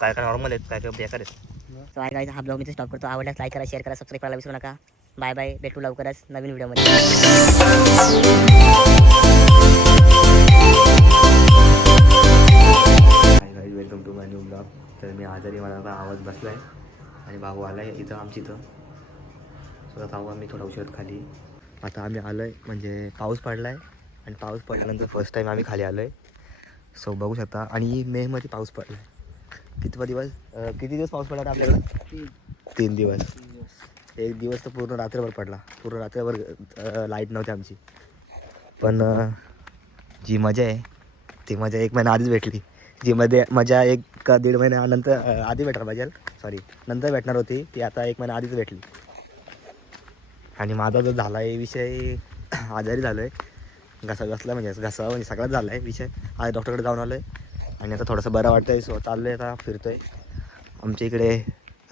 काय काय नॉर्मल आहेत काय काय बेकार आहेत. आहे गाईज हा ब्लॉग मी स्टॉप करतो. आवडल्यास लाईक करा शेअर करा सबस्क्राईब करायला विसरू नका. बाय बाय भेटू लवकरच नवीन व्हिडिओमध्ये welcome to my new blog तर मी आजारी मला आता आवाज बसला आहे आणि भाऊ आला आहे इथं आमच्या इथं. स्वतः भाऊ आम्ही थोडा उशीर खाली. आता आम्ही आलो आहे म्हणजे पाऊस पडला आहे आणि पाऊस पडल्यानंतर फर्स्ट टाईम आम्ही खाली आलो आहे सो बघू शकता. आणि मेमध्ये पाऊस पडला आहे कितवा दिवस किती दिवस पाऊस पडला आपल्याकडे? आपल्याकडं तीन दिवस. एक दिवस तर पूर्ण रात्रभर पडला. पूर्ण रात्रभर लाइट नव्हती आमची. पण जी मजा आहे ती मजा एक महिना आधीच भेटली. जी मध्ये मजा एक का दीड महिन्यानंतर आधी भेटणार पाहिजे. सॉरी नंतर भेटणार होती ती आता एक महिना आधीच भेटली. आणि माझा जो झाला आहे विषय आजारी झालो आहे घसा घसला म्हणजे घसा म्हणजे सगळाच झाला आहे विषय. आज डॉक्टरकडे जाऊन आलो आहे आणि आता थोडंसं बरं वाटतं आहे सो चाललो आहे आता फिरतो आहे आमच्या इकडे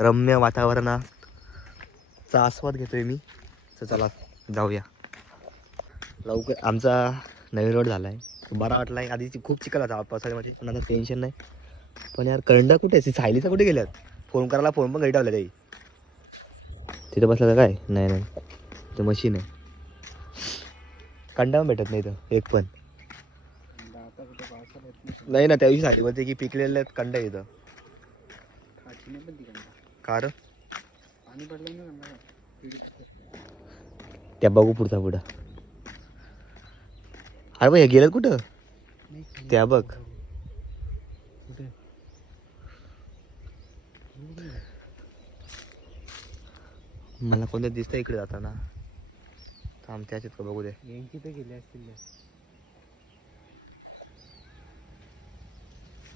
रम्य वातावरणाचा आस्वाद घेतो आहे मी. तर चला जाऊया. लवकर आमचा नवीन रोड झाला आहे बरा वाटला आहे आधी खूप चिखल होता पावसाळ्यामध्ये. पण आता टेन्शन नाही. पण यार करंडा कुठे आहे? सायलीचा कुठे गेल्यात? फोन करायला फोन पण घरी ठेवला ताई तिथं बसला तर काय? नाही नाही. ते मशीन आहे. कंडा पण भेटत नाही इथं एक पण. नाही ना त्या दिवशी झाली की पिकलेले आहेत कंडा इथं. कार त्या बघू पुढचा पुढं. अरे भाई गेलं कुठं? त्या बघ. मला कोणतं दिसतं इकडे जाताना. थांब त्याच्यात का? बघू दे. यांची तर गेले असतील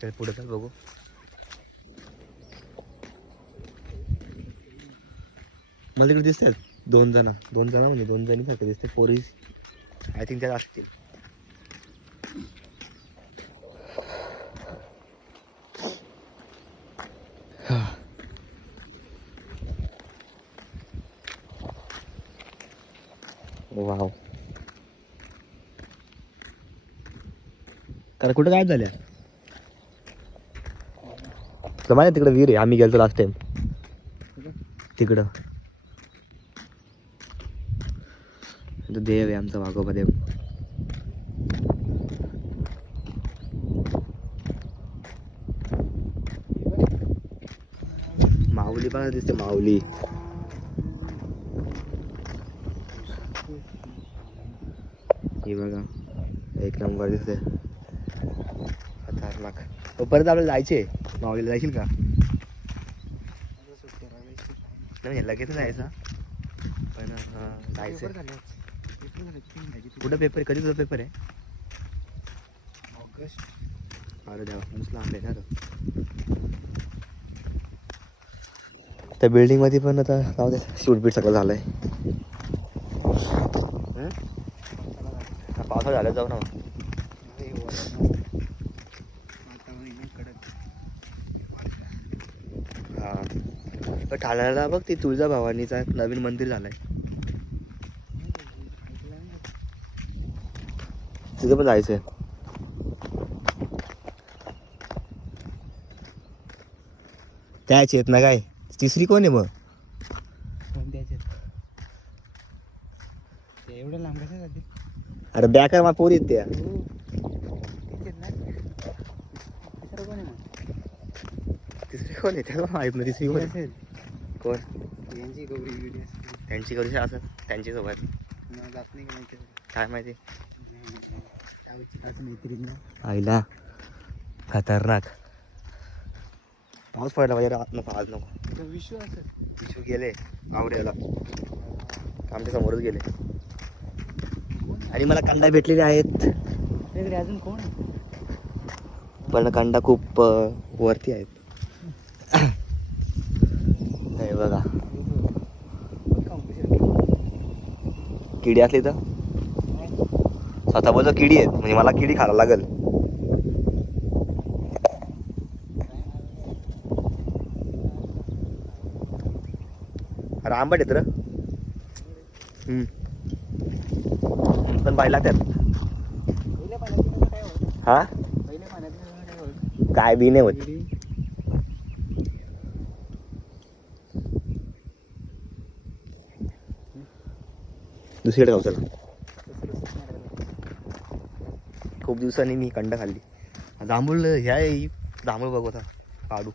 चल पुढे चल बघू. मला तिकडे दिसतात दोन जण. दोन जण म्हणजे दोन जणी सारखे दिसते पोरीस आय थिंक त्यात असतील. वाव. कारण कुठं गायब झाल्या तुला माहिती तिकडं वीर आहे आम्ही गेलतो लास्ट टाइम तिकडं. तो देव आहे आमचा वाघोबा देव. माऊली बघा दिसते माऊली. हे बघा एक नंबर दिसते खतरनाक. हो, परत आपल्याला जायचे माऊलीला जायशील का? नाही लगेच जायचं पण जायचं कुठं पेपर आहे? कधी तुझा पेपर आहे? ऑगस्ट अरे देवा नुसतं लांब आहे ना त्या बिल्डिंगमध्ये पण आता जाऊ दे शूट बीट सगळं झालंय. आहे हा, पावसाळा झालं जाऊ ना वातावरण ठाण्याला बघ ती तुळजा भवानीचा नवीन मंदिर झालंय तिथं पण जायचंय त्याच येत ना काय? तिसरी कोण आहे मग कोणत्या ह्याच्यात ते एवढं लांब कसं जाते अरे बॅकर मा पोरी त्या. कोण आहे तिसरी कोण आहे त्याला माहीत नाही तिसरी कोण आहे. असेल कोण? यांची गौरी बिवरी असेल. त्यांची कशी असं त्यांची सोबत मला जात नाही का माहिती? काय माहिती? त्यावरची कालची मैत्रीण ना. आईला खतरनाक. पाऊस पडला पाहिजे रात नको आज नको. विश्व असेल विशू गेले आवड्याला आमच्या समोरच गेले. आणि मला कंडा भेटलेले आहेत. अजून कोण पण कंडा खूप वरती आहेत. हे बघा. किडी असली तर? स्वतः बोलतो किडी आहेत. म्हणजे मला किडी खायला लागल. अरे आंबट येत र. हम्म. पण बायला त्यात. हा? काय बी नाही होत. दुसरीकडे खाऊ चला. खूप दिवसांनी मी कंड खाल्ली. जांभूळ ह्या जांभूळ बघ होता काढू.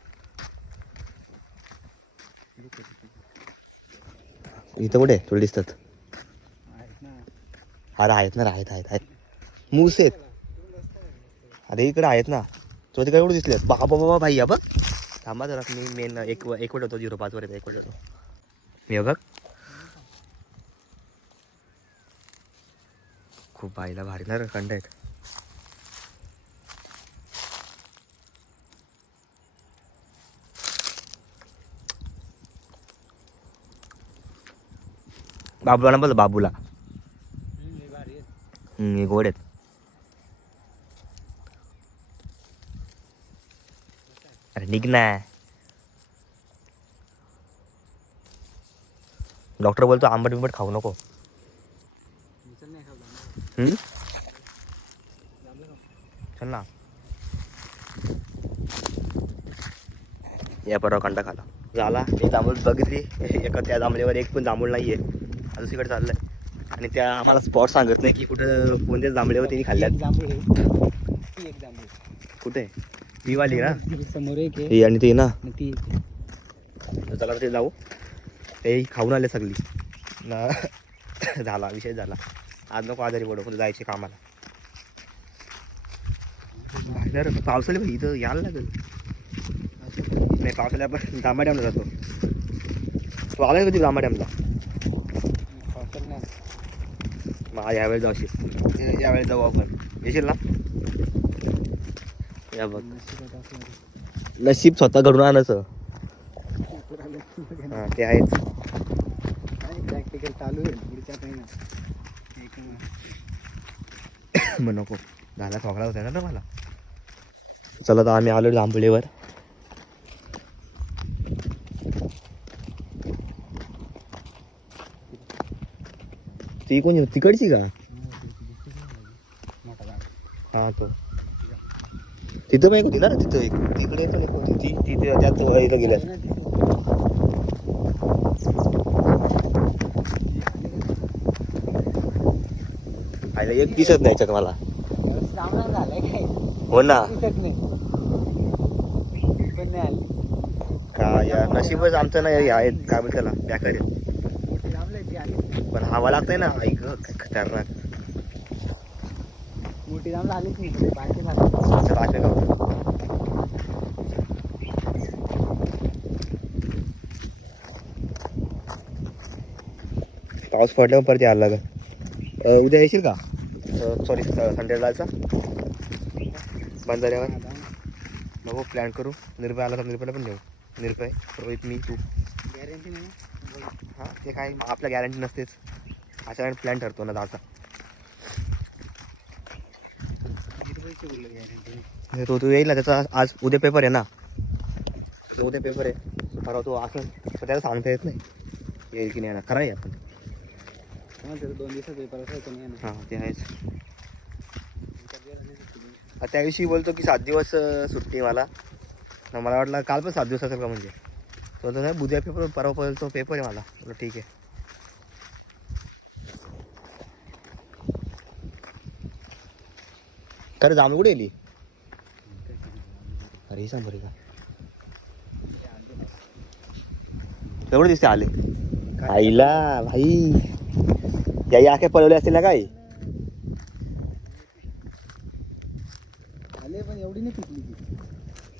इथं कुठे? थोडे दिसतात. अरे आहेत ना रे, आहेत आहेत आहेत. मूस आहेत. अरे इकडे आहेत ना. तो तिकडे एवढं दिसले बाबा बाबा भाई या बघ. थांबा जरा मी मेन एक एक होतो झिरो पाच वर येतो एक होतो मी बघ. खूप बाईला भारी ना कंड आहेत. बाबूला बोल बाबूला हम्म, हे भारी आहेत. हम्म, हे गोड आहेत. अरे निघ ना. डॉक्टर बोलतो आंबट बिंबट खाऊ नको. चल ना. या परवा कंटा खाला. झाला. मी जांभूळ बघितली. एका त्या जांभळीवर एक पण जांभूळ नाही आहे दुसरीकडे चाललंय. आणि त्या आम्हाला स्पॉट सांगत नाही की कुठं कोणत्या जांभळीवर त्यांनी खाल्ल्यात जांभूळ. ती एक जांभूळ. कुठे? ही वाली ना? ती समोर एक आहे. ही आणि ती ना? आणि ती एक आहे. तर चला ते जाऊ. ते खाऊन आले सगळी. ना? झाला विषय झाला. आज नको आजारी पडू पण जायचे कामाला. बाहेर पावसाळी भाई इथं यायला लागेल. नाही पावसाळ्या आपण डॅमला जातो. तू आला कधी डॅमला पावसाळ्यात नाही आलं. मग जाऊ शकतो यावेळेस जाऊ आपण. येशील ना? या बघ. नशीब स्वतः घडून आणायचं. हां ते आहेच. प्रॅक्टिकल चालू आहे पुढच्या महिन्यात मग नको. झाला खोकला होता ना मला चला तर आम्ही आलो जांभळीवर ती कोणी तिकडची का? हा तो. तिथं पण एक होती ना तिथं एक. तिकडे पण एक होती. ती तिथे त्यात इथं गेल्या आयला एक दिसत नाही याच्यात मला हो ना. का या नशीबच आमचं नाही आहेत काय त्याला बॅकरी. मोठी लांबलाय ती हवा लागतंय ना ऐक काय खतरनाक. मोठी लांबला आलीच नाही बाकी झालं. असं वाटलं का पाऊस पडल्यावर परत यायला लागेल? उद्या येशील का? सॉरी संडेला जायचा. बंधाऱ्यावर बघू प्लॅन करू. निर्भय आला तर निर्भयला पण नेऊ निर्भय रोहित मी तू. गॅरंटी नाही हां ते काय आपल्या गॅरंटी नसतेच. अशा प्लॅन ठरतो ना जायचा तो तो येईल ना त्याचा. आज उद्या पेपर आहे ना. तो उद्या पेपर आहे. परवा तो असं त्याला सांगता येत नाही. येईल की नाही येणार. खरं आहे आपण दोन दिवसात पेपर असायचं नाही ना हां ते आहेच. त्याविषयी बोलतो की सात दिवस सुट्टी मला. न मला वाटलं काल पण सात दिवस असेल का म्हणजे? तो नाही उद्या पेपर परवा पर्यंत तो पेपर आहे मला. ठीक आहे. खरं जांभूळ कुठे येली अरे सांग बरी का. एवढं दिसते आले. आईला भाई. याई आखे पळवले असतील ना काय? आले पण एवढी नाही पिकली ती.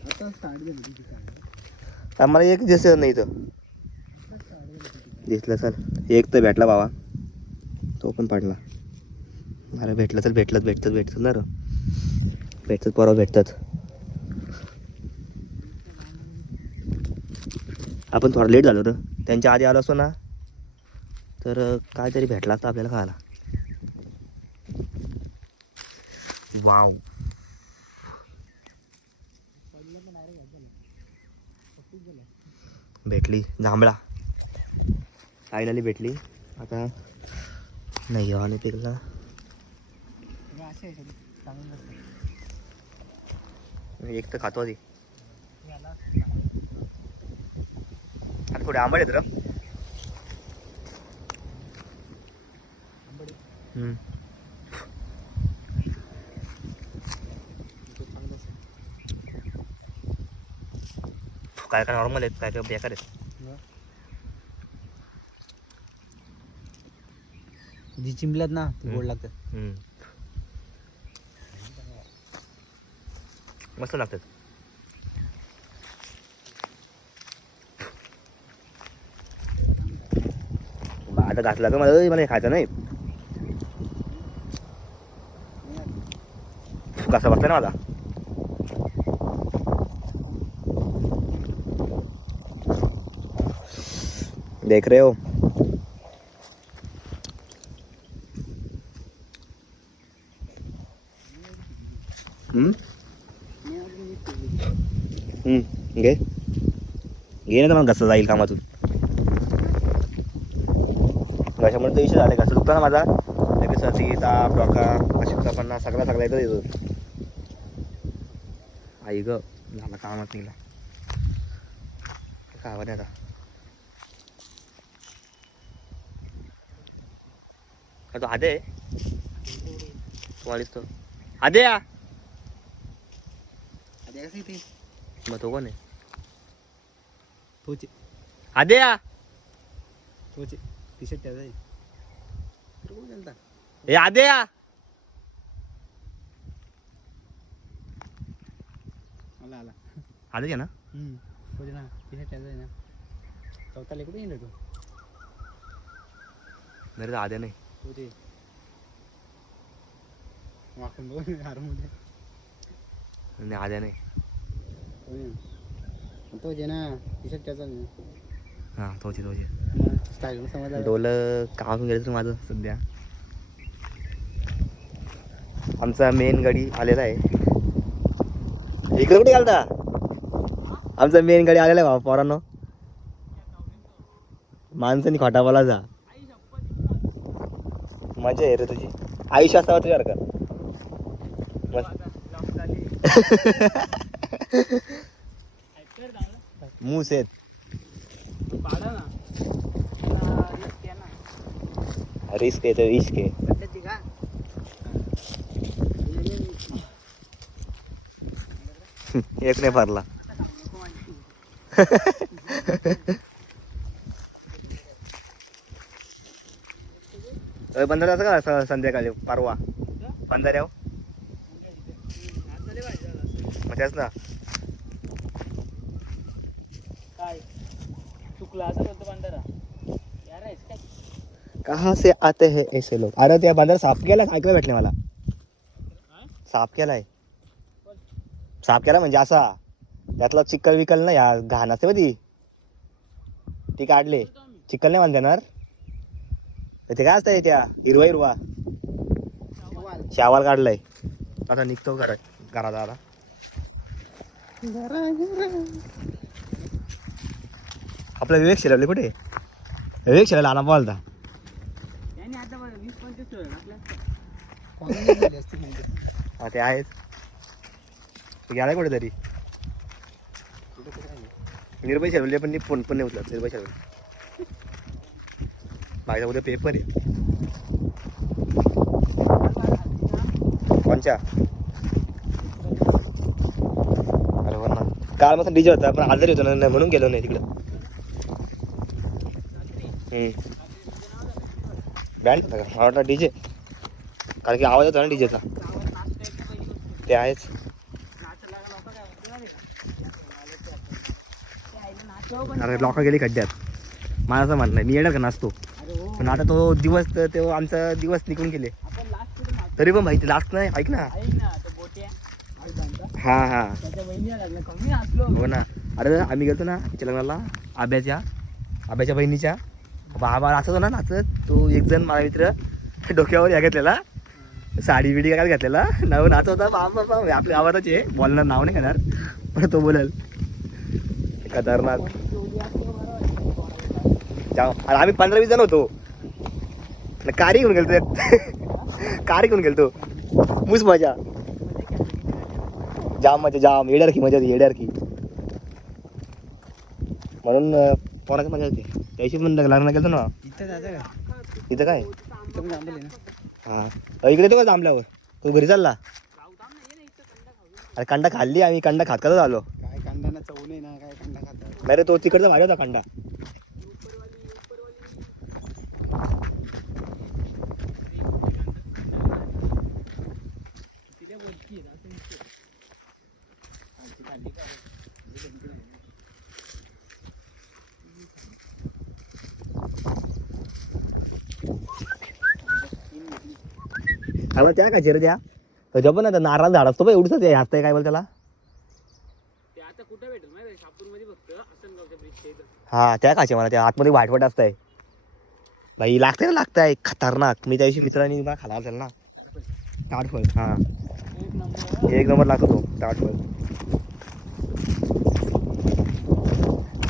आता स्टार्ट झाली ती पिकायला. आम्हाला एक दिसत नाही इथं. दिसलं चल एक तर भेटला बाबा. तो पण पडला. अरे भेटलं तर भेटलं भेटतं भेटतं ना रे. भेटतात परवा भेटतात. आपण थोडा लेट झालो रे त्यांच्या आधी आलो असतो ना तर काहीतरी भेटला असता आपल्याला खायला. वाव. भेटली जांभळा. फायनली भेटली. आता नाही आणि पिकला. एक तर खातो आधी. आणि थोडे आंबट आहेत र. काय काय नॉर्मल आहेत काय काय बेकार आहेत. जी चिंबल्यात ना ते गोड. लागतात हम्म. मस्त लागतात. आता घातला का मला? मला खायचं नाही. कसा बसला ना मला देख रहे हो हम्म हम्म, घे घे ना मग घसा जाईल कामातून घशामुळे तर इशू झाले घसा दुखता ना माझा लगेच सर्दी ताप डोका अशक्तपणा सगळा सगळा येतो येतो आई ग झाला कामात निघला काय नाही आता तो आदे तुम्हाला तो आदे या मग तो कोण आहे तोचे आदे या तोचे टी शर्ट त्याचा आहे कोण गेलता? ए आला आला आदे या ना हम्म. तोचे ना टी शर्ट त्याचा आहे ना चौथाला कुठे येईल तो नाही रे आदे नाही तोचे वाकून बघ आरमध्ये नाही आद्या नाही ना. त्याचा हां तोचे तोचे स्टाईल समजला डोलं गेलं तर माझं सध्या. आमचा मेन गाडी आलेला आहे. इकडे कुठे घालता आमचा मेन गाडी आलेला आहे बाबा पोरांनो. माणसानी खोटा बोला जा. मजा आहे रे तुझी. आयुष्य असावं तुझ्यावर का मूस आहेत रिस्क आहे तर इश्क आहे. एक नाही फारला. बंधाऱ्याचं का स- संध्याकाळी परवा? बंधाऱ्याव हो. मग त्याच ना काय असं बोलतो बांधारा यार काय? कहा से आते हैं ऐसे लोग? अरे त्या बंधारा साफ केला ऐकायला भेटले मला. साफ केलाय साफ केला म्हणजे असा? त्यातला चिकल विकल ना या घाण असते बघ ती. ती काढले. चिकल नाही बांध देणार. ते काय असतंय त्या? हिरवा हिरवा. शावाल. काढलाय. आता निघतो घरा घरात आता. आपला विवेक शिरवले कुठे? विवेक शिरायला आला बोलता. हा ते आहेत. तू गेलाय कुठेतरी? निर्भय शिरवले पण फोन पण नाही उचलत. निर्भय शिरवले. माझ्या उद्या पेपर आहे. कोणच्या? अरे हो ना काल मस्त डीजे होता पण आजारी होतो ना म्हणून गेलो नाही तिकडं. बँड होता का? मला वाटलं डीजे कारण की आवाज होता ना डीजेचा ते आहेच. अरे लोक गेली खड्ड्यात. मला असं म्हणणं मी येणार का नाचतो? पण आता तो दिवस तर तो आमचा दिवस निघून गेले. तरी पण माहिती लास्ट नाही. ऐक ना. हा हा. हो ना. अरे आम्ही गेलतो ना तिच्या लग्नाला. आब्याच्या आब्याच्या बहिणीच्या. बाबा नाचत होता ना नाचत तो एक जण माझा मित्र डोक्यावर या घेतलेला. साडी बिडी काय घातलेला. नाव नाचत होता बाबा बाबा आपल्या गावातच आहे बोलणार नाव नाही घेणार. पण तो बोलेल. खतरनाक. अरे आम्ही पंधरा वीस जण होतो. कारी घेऊन गेलतो कारी कार घेऊन गेलतो. मूस मजा. जाम मजा जाम. येड्यारखी मजा येड्यारखी म्हणून पोराची मजा येते. त्याशी पण लग्न केलं ना. इथं जायचं का? इथं काय? इथं पण थांबले ना. हा. अ, इकडे तो का थांबल्यावर तू घरी चालला. अरे कंडा खाल्ली आम्ही. कंडा खात खातच आलो. काय कांदा चव नाही ना काय कांदा खातात? नाही रे तो तिकडचा भारी होता कंडा अरे त्या काय रे त्या? त्याच्या पण आता नारळ झाड असतो एवढंच ते हसतंय काय बोल त्याला? हा त्या काचे मला त्या आतमध्ये वाटवट असतंय. भाई लागतंय ना लागतंय. खतरनाक. मी त्या दिवशी मित्रांनी मला खाला असेल ना. ताटफळ हा. एक नंबर लागतो तो ताटफळ.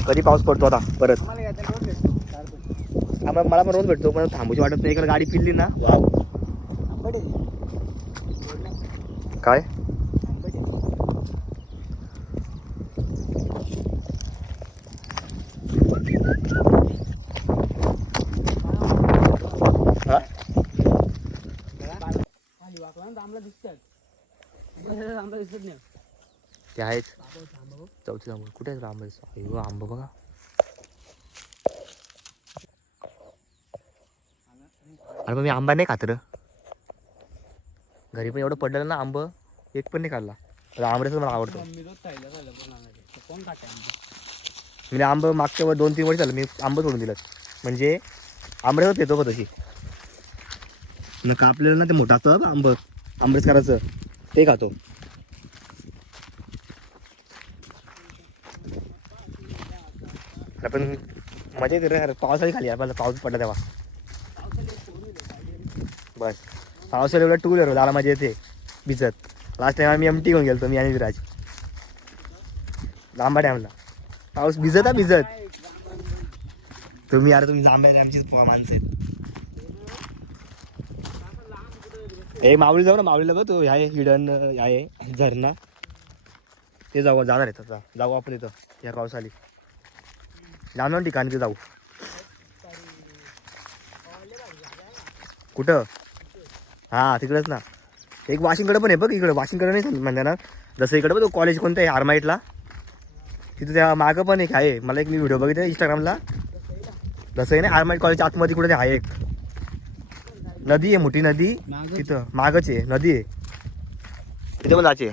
कधी पाऊस पडतो आता? परत. आम्हाला यायचं रोज भेटतो. चार पण आम्हाला मला पण रोज भेटतो पण थांबूची वाटत नाही. इकडे गाडी पिल्ली ना. वाव. आहे काय? आहे. ते आहेत. चौथी आंबा कुठे आहेत आंबा अयो आंबा बघा. अरे मग मी आंबा नाही खात र. घरी पण एवढं पडलेलं ना आंब एक पण नाही काढला आता आंबऱ्याचं मला आवडतो. मी आंब मागच्या वर दोन तीन वर्ष झालं मी आंब सोडून दिलं. म्हणजे आंबऱ्याच येतो का तशी. न कापलेलं ना ते मोठा असतं आंब आंबरस करायचं ते खातो. पण मजा येते रे पावसाळी खाली आपल्याला पाऊस पडला तेव्हा. बस. पावसाळी एवढं टू व्हीलर आला मजा येते. भिजत. लास्ट टाइम आम्ही एम टी घेऊन गेलो मी आणि विराज. लांबा डॅमला पाऊस भिजत आहे भिजत. तुम्ही यार तुम्ही लांबा डॅमचीच माणसं आहेत. ए माऊली जाऊ ना माऊलीला बघ तू. ह्या हिडन आहे झरणा ते जाऊ जाणार आहे आता. जाऊ आपण इथं या पावसाली लांब ना ठिकाणी ते जाऊ. कुठं? हा तिकडेच ना. एक वाशिंगकडे पण आहे बघ इकडे वाशिंगकडे नाही सांग म्हणते ना जसं इकडे बघ तो कॉलेज कोणतं आहे आरमाईटला. तिथं त्या मागं पण एक आहे. मला एक मी व्हिडिओ बघितला इंस्टाग्रामला जसं आहे ना आरमाईट कॉलेजच्या आतमध्ये कुठे आहे एक. नदी आहे मोठी नदी? तिथं मागच आहे नदी आहे. तिथे पण जायचे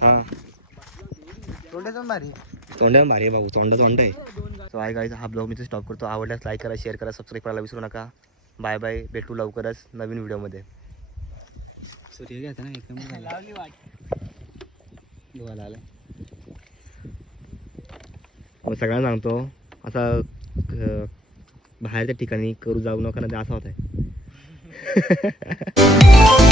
हा. भारी. तोंड भारी आहे भाऊ तोंड तोंड आहे. सो आहे गाईज हा ब्लॉग मी स्टॉप करतो. आवडल्यास लाईक करा शेअर करा सबस्क्राईब करायला विसरू नका. बाय बाय भेटू लवकरच नवीन व्हिडिओमध्ये. सूर्य घ्यायचा ना एक नंबर लावली वाट. धुवायला आलं मग सगळ्यांना सांगतो असा बाहेरच्या ठिकाणी करू जाऊ नका ना ते असं होत आहे